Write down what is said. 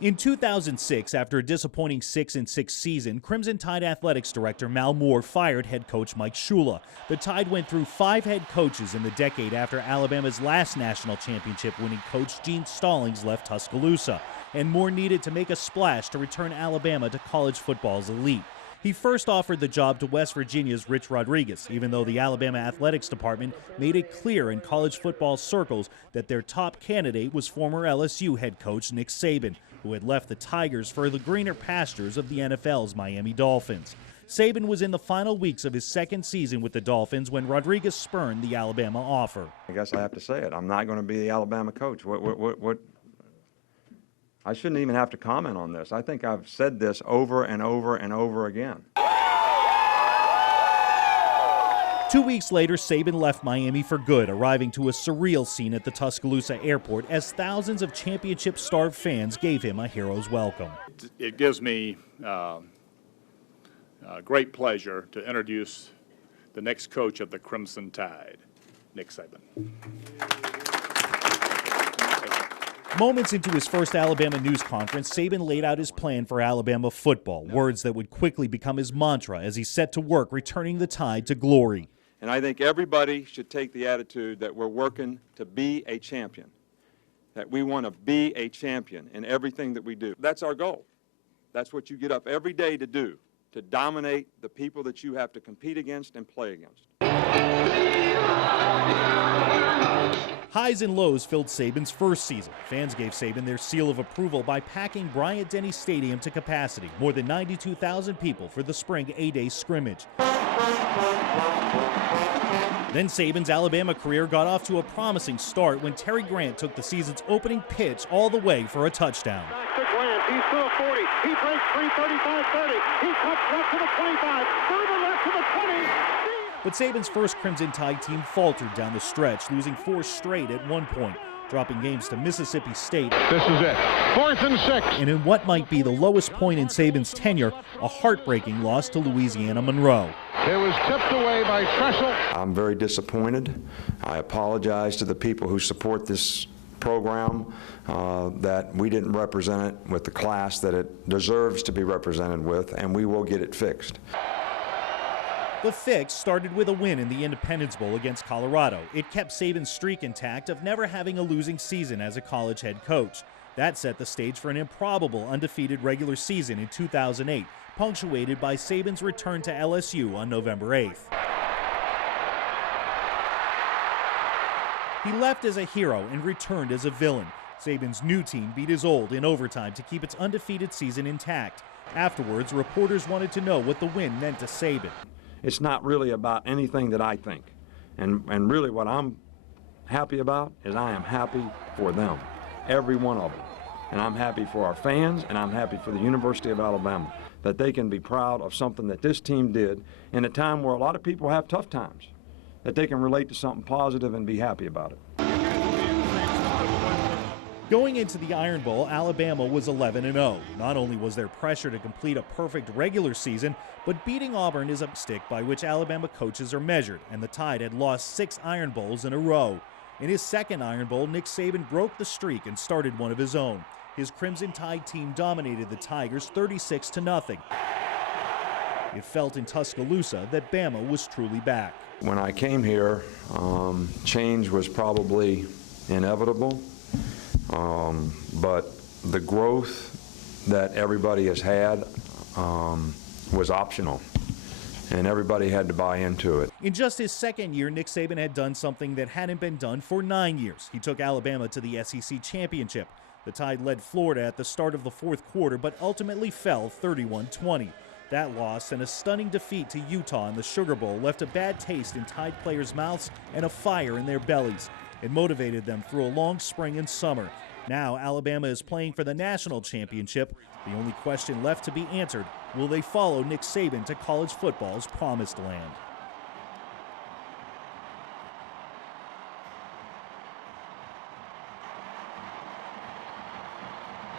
In 2006, after a disappointing 6-6 season, Crimson Tide Athletics Director Mal Moore fired head coach Mike Shula. The Tide went through 5 head coaches in the decade after Alabama's last national championship winning coach Gene Stallings left Tuscaloosa, and Moore needed to make a splash to return Alabama to college football's elite. He first offered the job to West Virginia's Rich Rodriguez, even though the Alabama Athletics Department made it clear in college football circles that their top candidate was former LSU head coach Nick Saban, who had left the Tigers for the greener pastures of the NFL's Miami Dolphins. Saban was in the final weeks of his second season with the Dolphins when Rodriguez spurned the Alabama offer. I guess I have to say it. I'm not going to be the Alabama coach. What? I shouldn't even have to comment on this. I think I've said this over and over and over again. 2 weeks later, Saban left Miami for good, arriving to a surreal scene at the Tuscaloosa airport as thousands of championship-starved fans gave him a hero's welcome. It gives me great pleasure to introduce the next coach of the Crimson Tide, Nick Saban. Moments into his first Alabama news conference, Saban laid out his plan for Alabama football, words that would quickly become his mantra as he set to work returning the Tide to glory. And I think everybody should take the attitude that we're working to be a champion, that we want to be a champion in everything that we do. That's our goal. That's what you get up every day to do, to dominate the people that you have to compete against and play against. Highs and lows filled Saban's first season. Fans gave Saban their seal of approval by packing Bryant-Denny Stadium to capacity, more than 92,000 people for the spring A-Day scrimmage. Then Saban's Alabama career got off to a promising start when Terry Grant took the season's opening pitch all the way for a touchdown. Back to Grant, he's through a 40, he breaks 3:35-30, he cuts left to the 25, further left to the 20. But Saban's first Crimson Tide team faltered down the stretch, losing 4 straight at one point, dropping games to Mississippi State. This is it, 4th and 6. And in what might be the lowest point in Saban's tenure, a heartbreaking loss to Louisiana Monroe. It was tipped away by Tressel. I'm very disappointed. I apologize to the people who support this program that we didn't represent it with the class that it deserves to be represented with, and we will get it fixed. The fix started with a win in the Independence Bowl against Colorado. It kept Saban's streak intact of never having a losing season as a college head coach. That set the stage for an improbable undefeated regular season in 2008, punctuated by Saban's return to LSU on November 8th. He left as a hero and returned as a villain. Saban's new team beat his old in overtime to keep its undefeated season intact. Afterwards, reporters wanted to know what the win meant to Saban. It's not really about anything that I think. And really what I'm happy about is I am happy for them, every one of them. And I'm happy for our fans, and I'm happy for the University of Alabama, that they can be proud of something that this team did in a time where a lot of people have tough times, that they can relate to something positive and be happy about it. Going into the Iron Bowl, Alabama was 11-0. Not only was there pressure to complete a perfect regular season, but beating Auburn is a stick by which Alabama coaches are measured, and the Tide had lost 6 Iron Bowls in a row. In his second Iron Bowl, Nick Saban broke the streak and started one of his own. His Crimson Tide team dominated the Tigers 36-0. It felt in Tuscaloosa that Bama was truly back. When I came here, change was probably inevitable. But the growth that everybody has had was optional, and everybody had to buy into it. In just his second year, Nick Saban had done something that hadn't been done for 9 years. He took Alabama to the SEC championship. The Tide led Florida at the start of the fourth quarter, but ultimately fell 31-20. That loss and a stunning defeat to Utah in the Sugar Bowl left a bad taste in Tide players' mouths and a fire in their bellies. It motivated them through a long spring and summer. Now Alabama is playing for the national championship. The only question left to be answered, will they follow Nick Saban to college football's promised land?